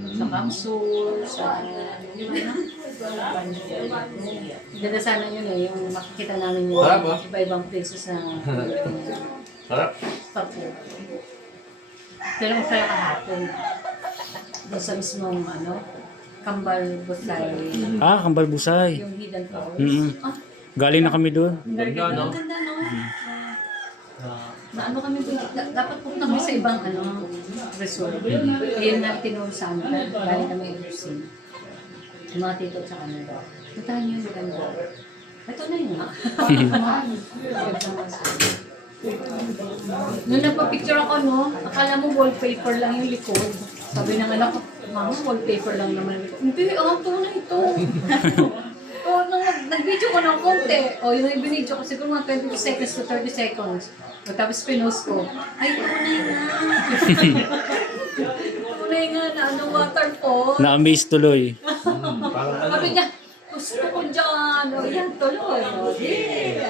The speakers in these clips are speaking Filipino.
Sa Kamsul, sa ganda sana yun eh, yung makikita namin yung Sarap, oh. iba-ibang places na Sarap. papo. Pero masaya kahapon. Doon sa mismong Kambal Busay, Ah, Kambal Busay. yung Hidden Falls. Ah, Galing na kami doon. ang ganda, Ganda, no? ang ganda, no? Na ano kami, dapat pupunta kami sa ibang resort. Ayun na tinuro sa amin, galing kami Ilusin. Yung mga tito sa kanila. Puntahan niyo yung maganda. Ito na yun, ha? Nung nagpa-picture ako, akala mo wallpaper lang yung likod. Sabi ng anak ko, mama, wallpaper lang naman yung likod. Hindi, ito na ito. O, nung nag-video ko ng konti, yung binidyo ko, siguro mga 20 seconds to 30 seconds. O, tapos pinost ko, ay, tunay nga. Tunay nga na waterfall. Na-amaze tuloy. Parang Sabi niya, gusto ko dyan. O, yan, tuloy. O, yeah.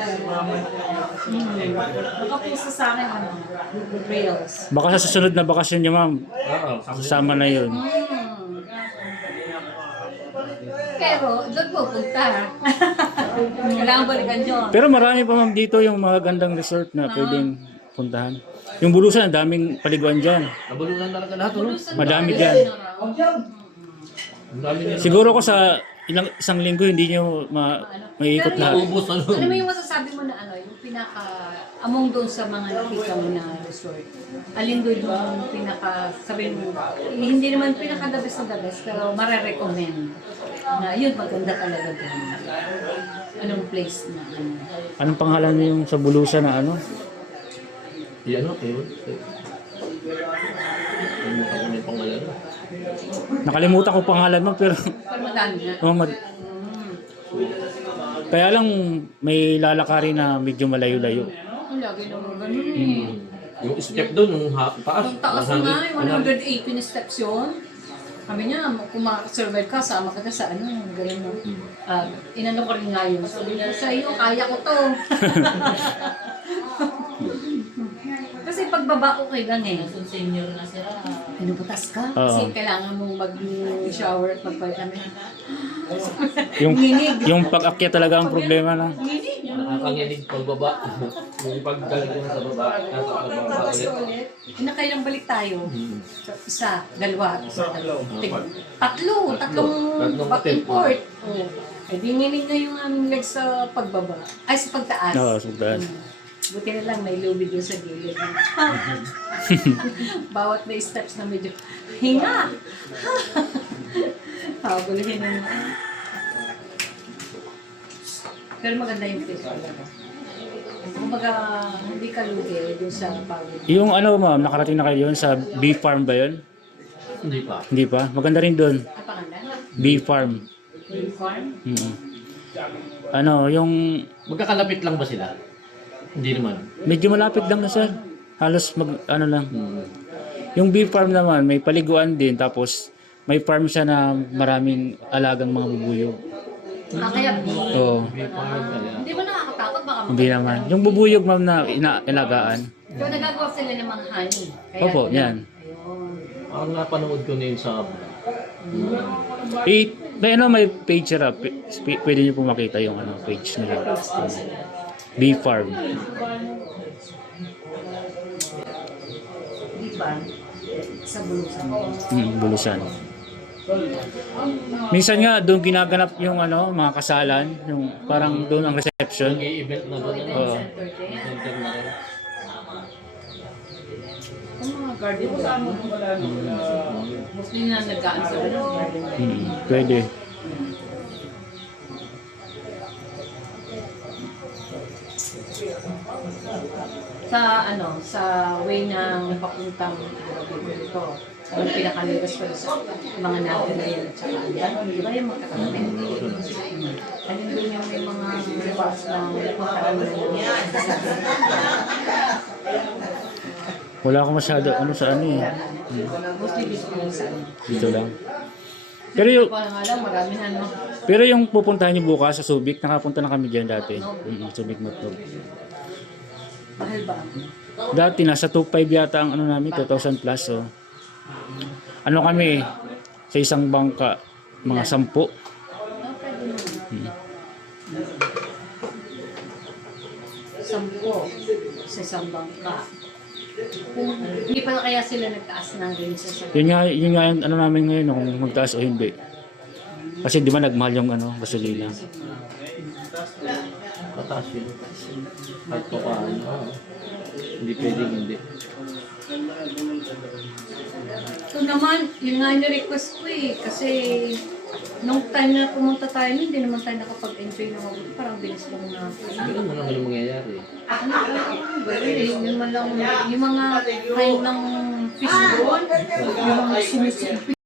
Nakapusta sa akin, Reels. Baka sa susunod na bakasyon niyo, ma'am, Oo, kasama na yun. Pero, doon pupunta. Kailangan balikan yun. Pero marami pa, ma'am, dito yung mga gandang resort na pwedeng puntahan. Yung Bulusan, ang daming paliguan dyan. nabulunan talaga lahat, no? Madami dyan. Ang dami nila. Siguro ko sa isang linggo hindi nyo maiikot lahat. Naubos, ano? Ano mo yung masasabi mo na yung pinaka, among doon sa mga nakita mo na resort, alin doon yung pinaka, sabi mo, hindi naman pinaka the best of the best, pero mare-recommend na yun, maganda talaga doon. Anong place na Anong pangalan nyo yung sa Bulusan na ano? Ano, yun? May pangalan. Nakalimutan ko pangalan mo pero Pero madami na. kaya lang may lalakarin na medyo malayo-layo. Ang lagi naman ganun eh. Yung step doon, yung taas. Ang taas nga, 180 na steps yun. Kami niya, kung makasurvive ka, sama ka na sa galing mo. Inano ko rin nga yun. Sabi niya, sa iyo, kaya ko to. Kasi pagbaba ko kay Gang Senior na sila. pinuputas ka. Oo. Kasi kailangan mong mag-shower at magpalit kami. Yung Nginig. yung pag-akyat talaga ang problema na. Nginig. Nakakanginig pagbaba. Yung paggaling ko na sa baba. Nasa baba Tapos ulit. ulit, nakailang balik tayo. So, isa, dalawa, tatlo. Tatlong Back and attempt. forth. Oh. Eh, di nginig na yung aming leg sa pagbaba. Ay, sa pagtaas. Oo, sa pagtaas. Buti na lang may lubid doon sa gilid. Bawat may steps na medyo hinga. Habulhin na. Pero maganda yung place talaga. Kumbaga, hindi ka lugi doon sa pagod. Yung ano, ma'am, nakarating na kayo yun sa bee farm ba yun? Hindi pa. Hindi pa? Maganda rin doon. Napakanda. Bee farm. Farm? Ano, yung Magkakalapit lang ba sila? Hindi naman. medyo malapit lang na sir. Halos ano lang. Yung bee farm naman, may paliguan din. Tapos may farm siya na maraming alagang mga bubuyog. Kaya Oo. hindi ba nakakatakot? Baka Hindi naman. Yung bubuyog, ma'am, na inaalagaan. So, nagagawa sila ng mga honey. Kaya Opo, yan. Ayun. Ang napanood ko na yun sa... May page sir. Pwede niyo po makita yung page nila. Bee farm. Di ba? Sa bulusan. Bulusan. Minsan nga doon ginaganap yung mga kasalan, yung parang doon ang reception. Nag-i-event na doon. Oo. Center na rin. Ang mga garden mostly na nag-gaan sa garden. Pwede. Sa way ng papuntang dito. Ang pinakaligas ko sa mga natin na yun. Tsaka, di ba yung magkakapit? Alin doon yung may mga rewards na puntaan mo Wala ko masyado sa eh. Mostly dito lang sa Dito lang. Pero yung, Ko lang alam, marami na pero yung pupuntahan niyo bukas sa Subic, nakapunta na kami diyan dati. Subic Motor. Mahal ba? Dati nasa 2.5 yata ang namin, 2,000 plus. So. Ano kami, Sa isang bangka, mga 10. Oh, pwede naman. 10 sa isang bangka. Kung hindi pa kaya sila nagtaas ng rin sa Yun nga yung ano namin ngayon, no, kung magtaas o hindi. Kasi di ba nagmahal yung ano, gasolina. Pataas yun. Kahit pa paano. Hindi pwedeng hindi. Ito naman, yun nga yung request ko eh. Kasi nung time na pumunta tayo, hindi naman tayo nakapag-enjoy ng mabuti. Parang bilis lang na. Ganun mo naman yung mangyayari. Ano ba yun? Yun man lang, yung mga kain ng fish doon, yung mga sinusupi